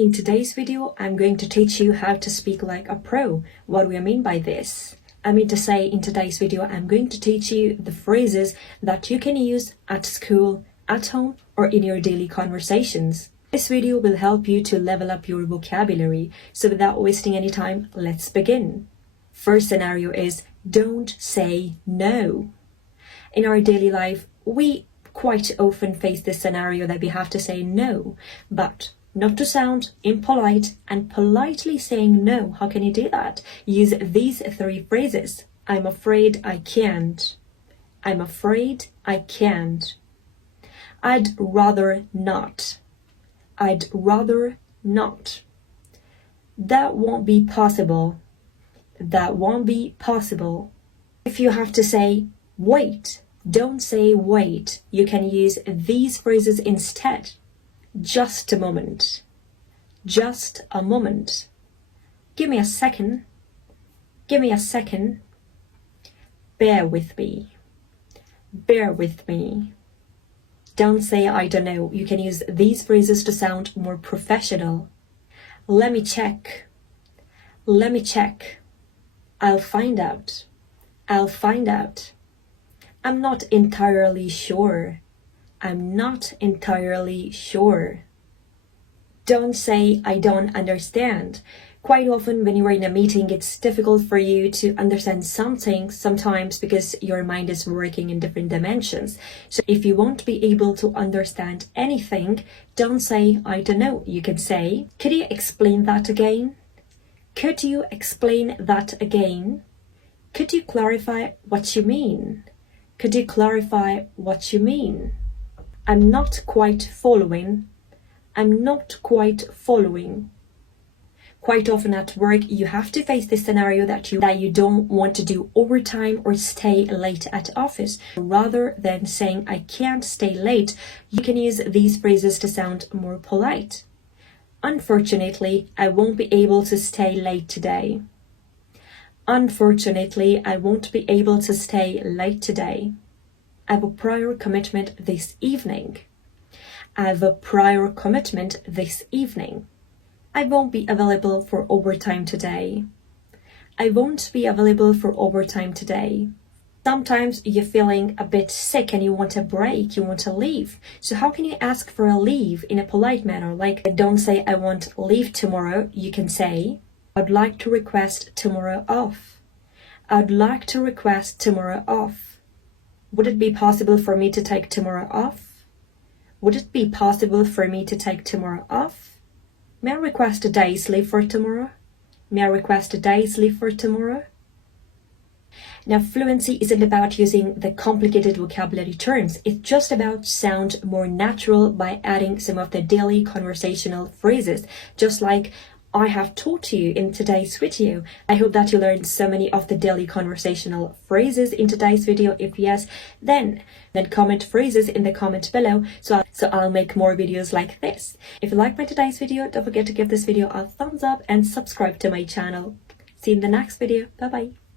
In today's video, I'm going to teach you how to speak like a pro. What do I mean by this? I mean to say in today's video, I'm going to teach you the phrases that you can use at school, at home, or in your daily conversations. This video will help you to level up your vocabulary. So without wasting any time, let's begin. First scenario is don't say no. In our daily life, we quite often face this scenario that we have to say no, but not to sound impolite and politely saying no. How can you do that? Use these three phrases. I'm afraid I can't. I'm afraid I can't. I'd rather not. I'd rather not. That won't be possible. That won't be possible. If you have to say wait, don't say wait. You can use these phrases instead. Just a moment. Just a moment. Give me a second. Give me a second. Bear with me. Bear with me. Don't say I don't know. You can use these phrases to sound more professional. Let me check. Let me check. I'll find out. I'll find out. I'm not entirely sure. I'm not entirely sure. Don't say I don't understand. Quite often when you are in a meeting, it's difficult for you to understand something sometimes because your mind is working in different dimensions. So if you won't be able to understand anything, don't say I don't know. You can say, could you explain that again? Could you explain that again? Could you clarify what you mean? Could you clarify what you mean? I'm not quite following. I'm not quite following. Quite often at work, you have to face this scenario that you don't want to do overtime or stay late at office. Rather than saying I can't stay late, you can use these phrases to sound more polite. Unfortunately, I won't be able to stay late today. Unfortunately, I won't be able to stay late today. I have a prior commitment this evening. I have a prior commitment this evening. I won't be available for overtime today. I won't be available for overtime today. Sometimes you're feeling a bit sick and you want a break, you want to leave. So how can you ask for a leave in a polite manner? Like, don't say I want leave tomorrow. You can say, I'd like to request tomorrow off. I'd like to request tomorrow off. Would it be possible for me to take tomorrow off? Would it be possible for me to take tomorrow off? May I request a day's leave for tomorrow? May I request a day's leave for tomorrow? Now, fluency isn't about using the complicated vocabulary terms. It's just about sound more natural by adding some of the daily conversational phrases, just like I have taught you in today's video. I hope that you learned so many of the daily conversational phrases in today's video. If yes, then comment phrases in the comment below so I'll make more videos like this. If you like my today's video, don't forget to give this video a thumbs up and subscribe to my channel. See you in the next video. Bye bye.